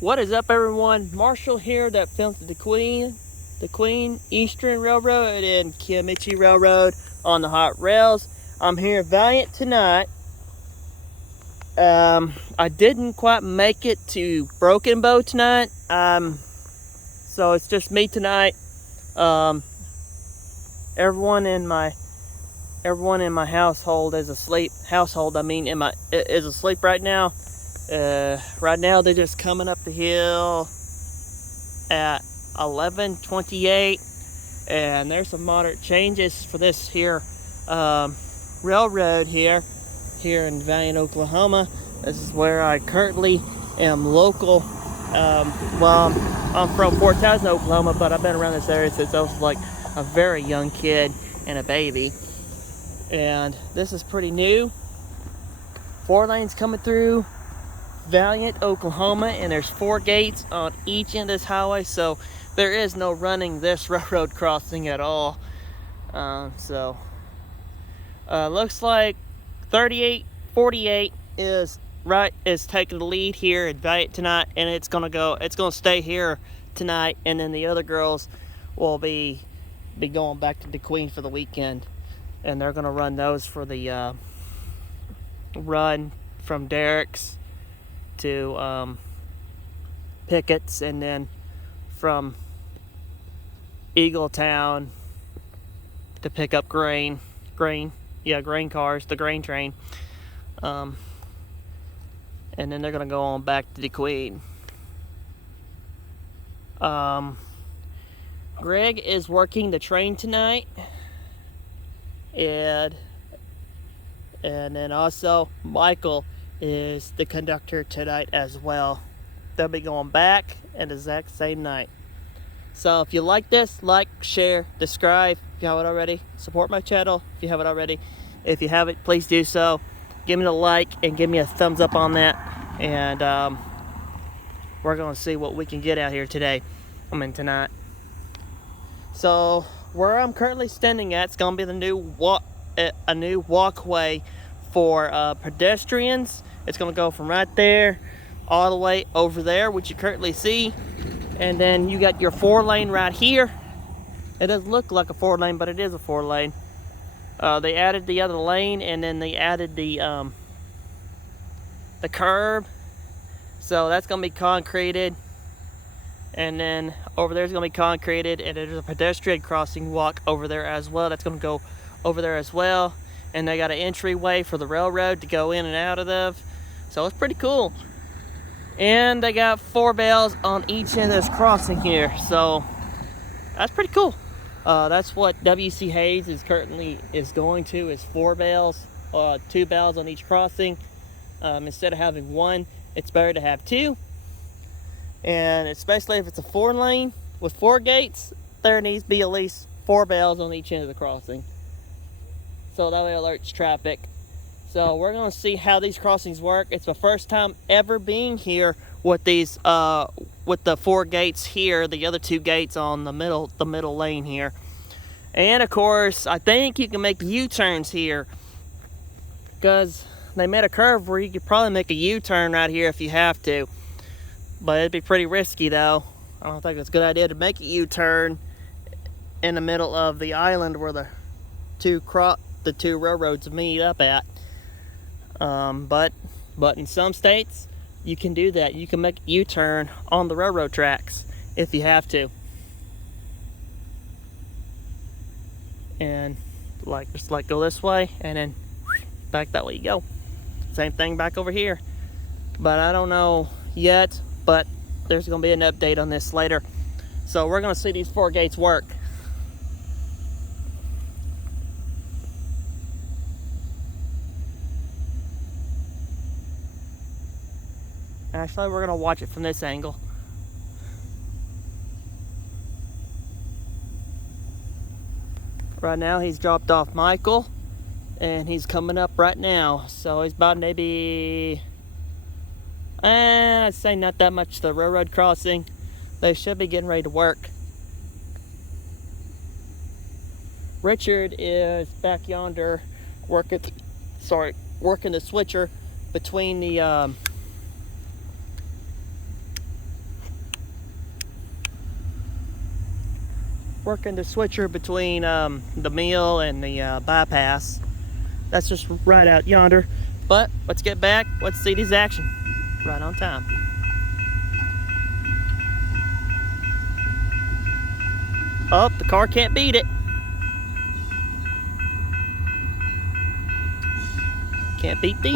What is up, everyone? Marshall here that films the DeQueen Eastern Railroad and Kiamichi Railroad on the hot rails. I'm here at Valiant tonight. I didn't quite make it to Broken Bow tonight. So it's just me tonight. Everyone in my household is asleep. Is asleep right now. Right now they're just coming up the hill at 11:28, and there's some moderate changes for this here railroad here in Valiant, Oklahoma. This is where I currently am local. Well, I'm from Fort Townsend, Oklahoma, but I've been around this area since I was like a very young kid and a baby. And this is pretty new. 4 lanes coming through Valiant, Oklahoma, and there's 4 gates on each end of this highway, so there is no running this railroad crossing at all. Looks like 3848 is taking the lead here at Valiant tonight, and it's gonna stay here tonight, and then the other girls will be going back to DeQueen for the weekend, and they're gonna run those for the run from Derrick's to Pickett's, and then from Eagletown to pick up grain cars, the grain train, and then they're gonna go on back to DeQueen. Greg is working the train tonight, and then also Michael is the conductor tonight as well. They'll be going back at the exact same night. So if you like this, like, share, subscribe if you haven't already. Support my channel if you haven't already. If you haven't, please do so. Give me a like and give me a thumbs up on that. And we're going to see what we can get out here tonight. So where I'm currently standing at, it's going to be a new walkway for pedestrians. It's going to go from right there all the way over there, which you currently see, and then you got your 4 lane right here. It doesn't look like a 4 lane, but it is a 4 lane. They added the other lane, and then they added the curb, so that's going to be concreted, and then over there is going to be concreted, and there's a pedestrian crossing walk over there as well. That's going to go over there as well. And they got an entryway for the railroad to go in and out of, so it's pretty cool. And they got 4 bales on each end of this crossing here, so that's pretty cool. That's what W.C. Hayes is currently going to, is 4 bales, 2 bales on each crossing. Instead of having 1, it's better to have 2. And especially if it's a 4 lane with 4 gates, there needs to be at least 4 bales on each end of the crossing, so that way it alerts traffic. So we're going to see how these crossings work. It's my first time ever being here with these with the 4 gates here, the other 2 gates on the middle lane here. And of course, I think you can make U-turns here, because they made a curve where you could probably make a U-turn right here if you have to, but it'd be pretty risky though. I don't think it's a good idea to make a U-turn in the middle of the island where the two railroads meet up at. But in some states you can do that. You can make a U-turn on the railroad tracks if you have to, and just go this way and then back that way you go. Same thing back over here, but I don't know yet, but there's gonna be an update on this later. So we're gonna see these 4 gates work. Actually, we're going to watch it from this angle. Right now, he's dropped off Michael, and he's coming up right now. So he's about maybe, I'd say not that much to the railroad crossing. They should be getting ready to work. Richard is back yonder working the switcher between the working the switcher between the mill and the bypass. That's just right out yonder. But let's get back. Let's see these action. Right on time. Oh, the car can't beat it. Can't beat these.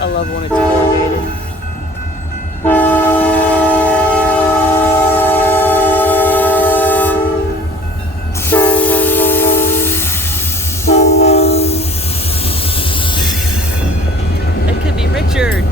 I love when it's corrugated. It could be Richard.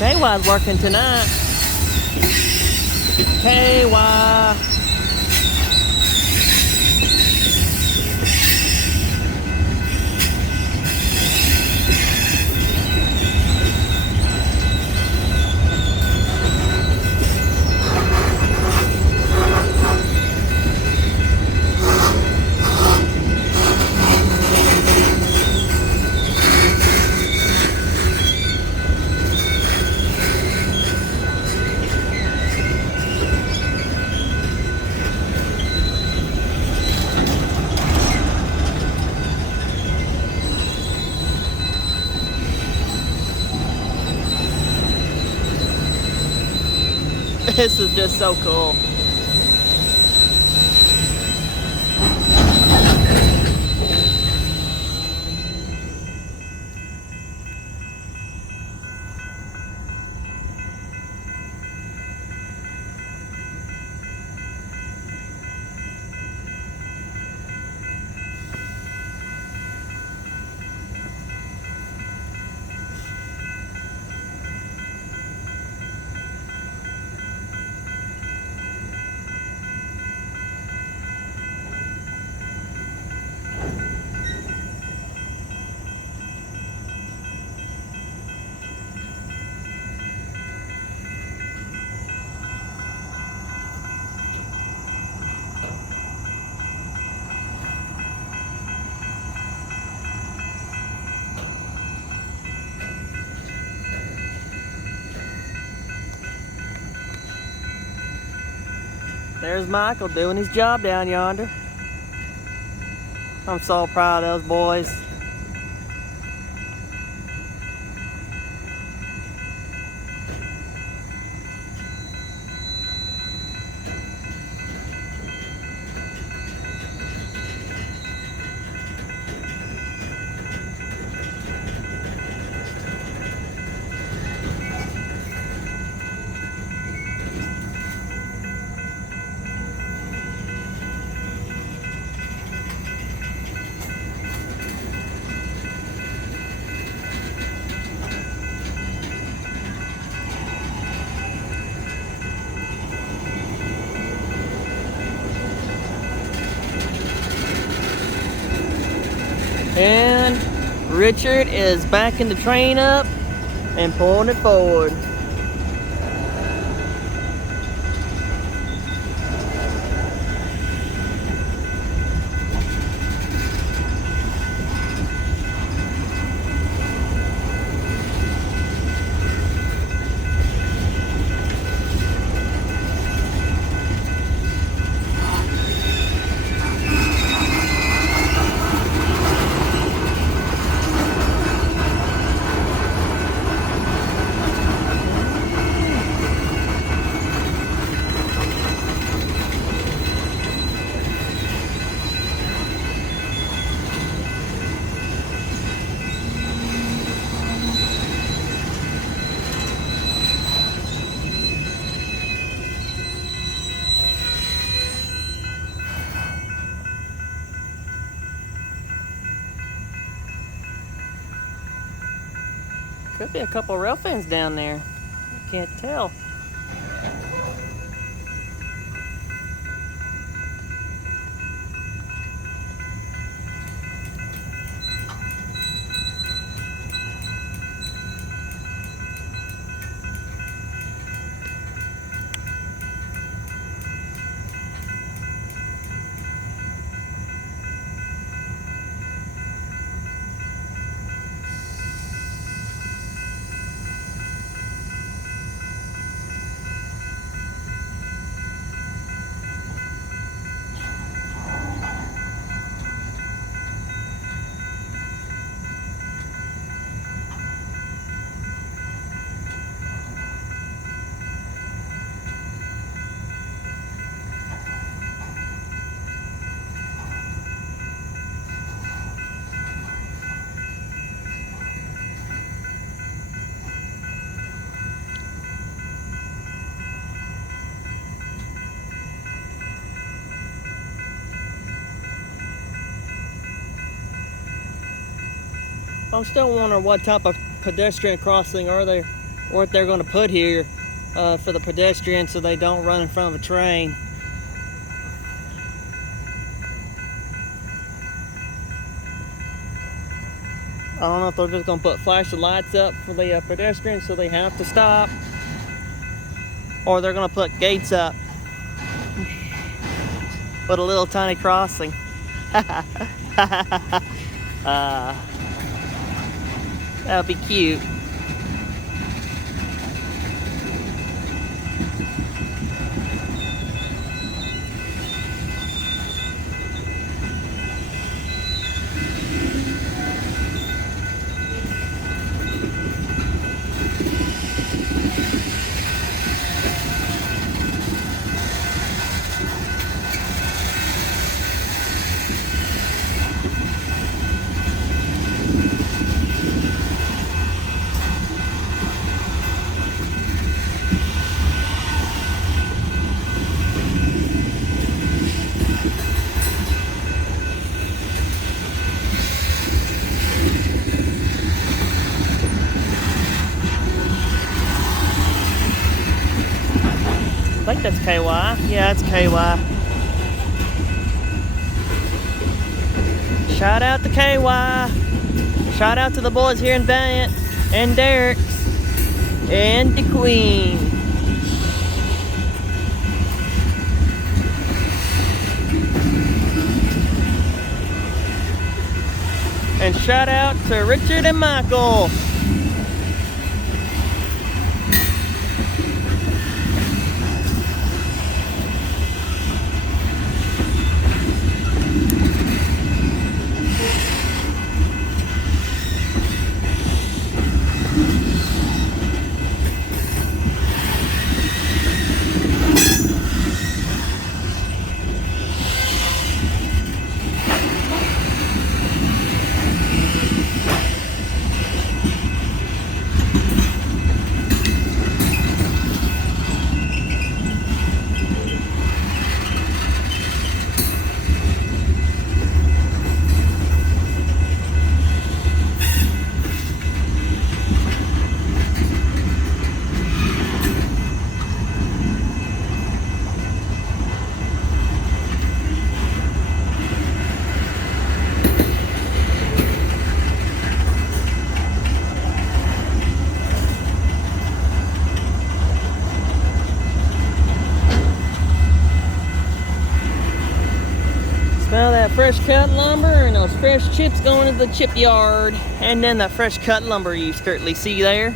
KY's working tonight. KY. This is just so cool. There's Michael doing his job down yonder. I'm so proud of those boys. And Richard is backing the train up and pulling it forward. Could be a couple rail fans down there. You can't tell. I'm still wondering what type of pedestrian crossing are they, what they're going to put here for the pedestrians so they don't run in front of a train. I don't know if they're just going to put flashing lights up for the pedestrians so they have to stop, or they're going to put gates up with a little tiny crossing. That would be cute. I think that's KY. Yeah, it's KY. Shout out to KY. Shout out to the boys here in Valiant and Derek's and DeQueen. And shout out to Richard and Michael. fresh cut lumber and those fresh chips going to the chip yard. And then the fresh cut lumber you currently see there.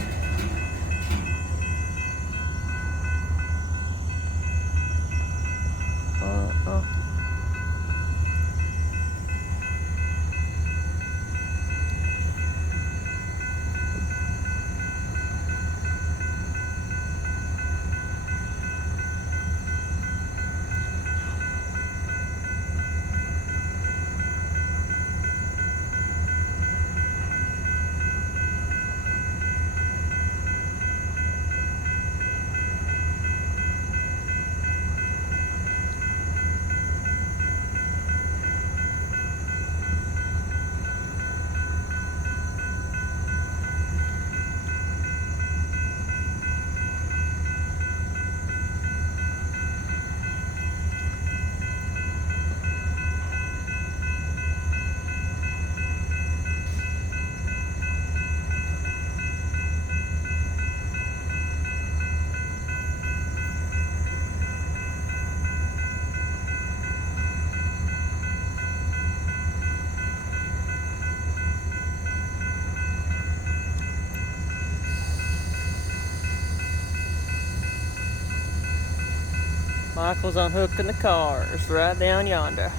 Michael's unhooking the cars right down yonder.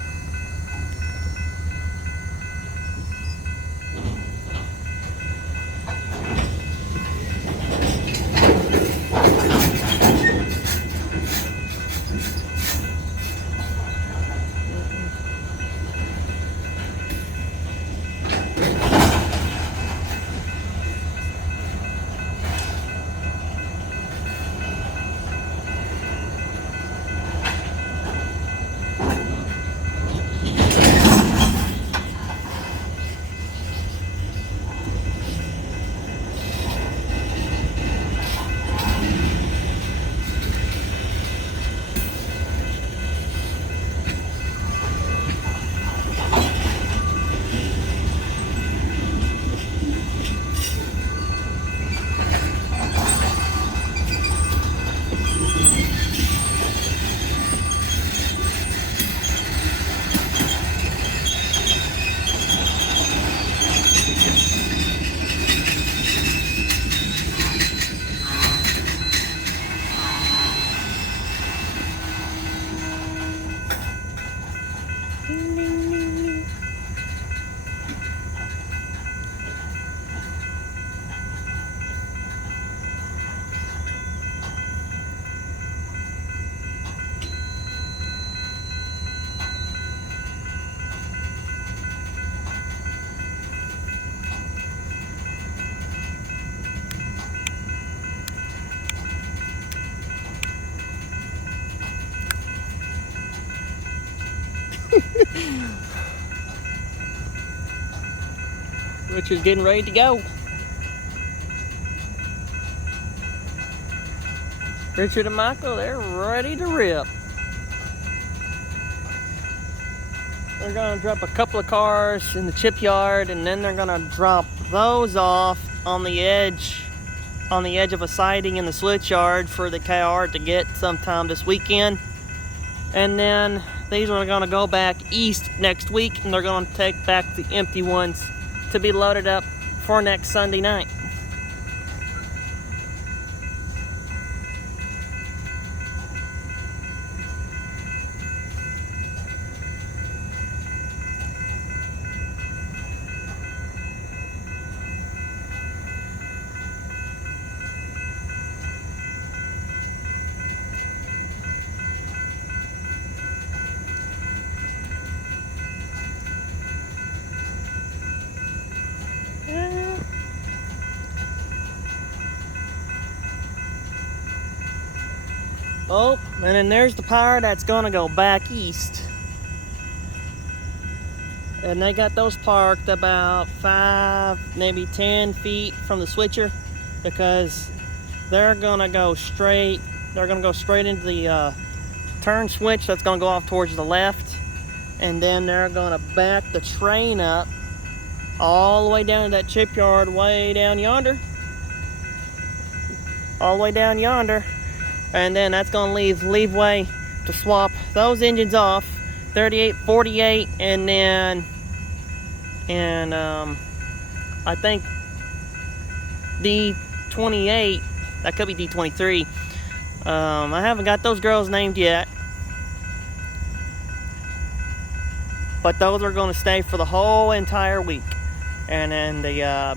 Richard's getting ready to go. Richard and Michael, they're ready to rip. They're gonna drop a couple of cars in the chip yard, and then they're gonna drop those off on the edge of a siding in the switch yard for the car to get sometime this weekend. And then these are gonna go back east next week, and they're gonna take back the empty ones to be loaded up for next Sunday night. Oh, and then there's the power that's gonna go back east. And they got those parked about 5, maybe 10 feet from the switcher, because they're gonna go straight into the turn switch that's gonna go off towards the left, and then they're gonna back the train up all the way down to that chip yard way down yonder. All the way down yonder. And then that's gonna leave leeway to swap those engines off 38, 48, and then I think D28. That could be D23. I haven't got those girls named yet, but those are going to stay for the whole entire week. And then the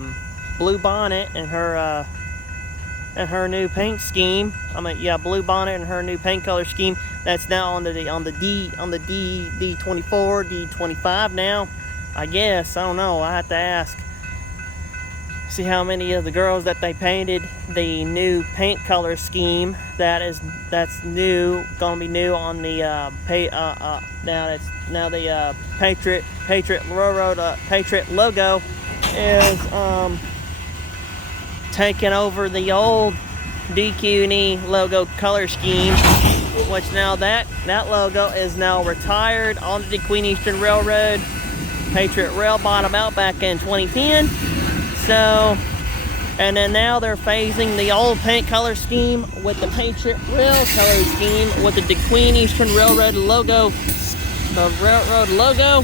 Blue Bonnet and her new paint scheme. Blue Bonnet and her new paint color scheme. That's now on the D24, D25 now. I guess, I don't know. I have to ask. See how many of the girls that they painted the new paint color scheme. That's new, gonna be new on the now the Patriot Railroad Patriot logo is taking over the old DQE logo color scheme, which now that logo is now retired on the DeQueen Eastern Railroad. Patriot Rail bought them out back in 2010. So, and then now they're phasing the old paint color scheme with the Patriot Rail color scheme with the DeQueen Eastern Railroad logo, the railroad logo,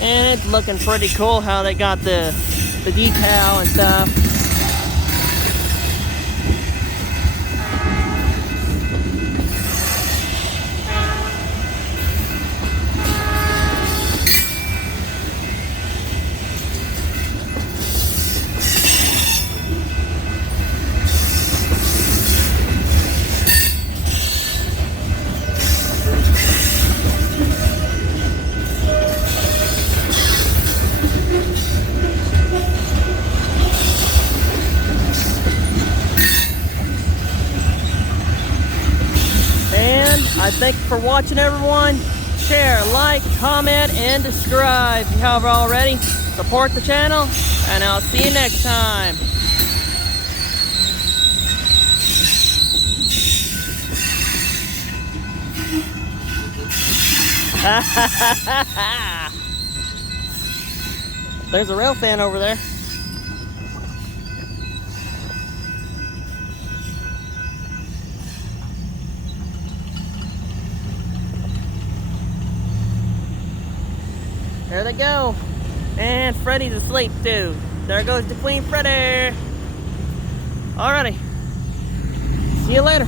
and it's looking pretty cool how they got the decal and stuff. I thank you for watching, everyone. Share, like, comment, and subscribe if you haven't already. Support the channel, and I'll see you next time. There's a rail fan over there. There they go. And Freddy's asleep too. There goes DeQueen Freddy. Alrighty. See you later.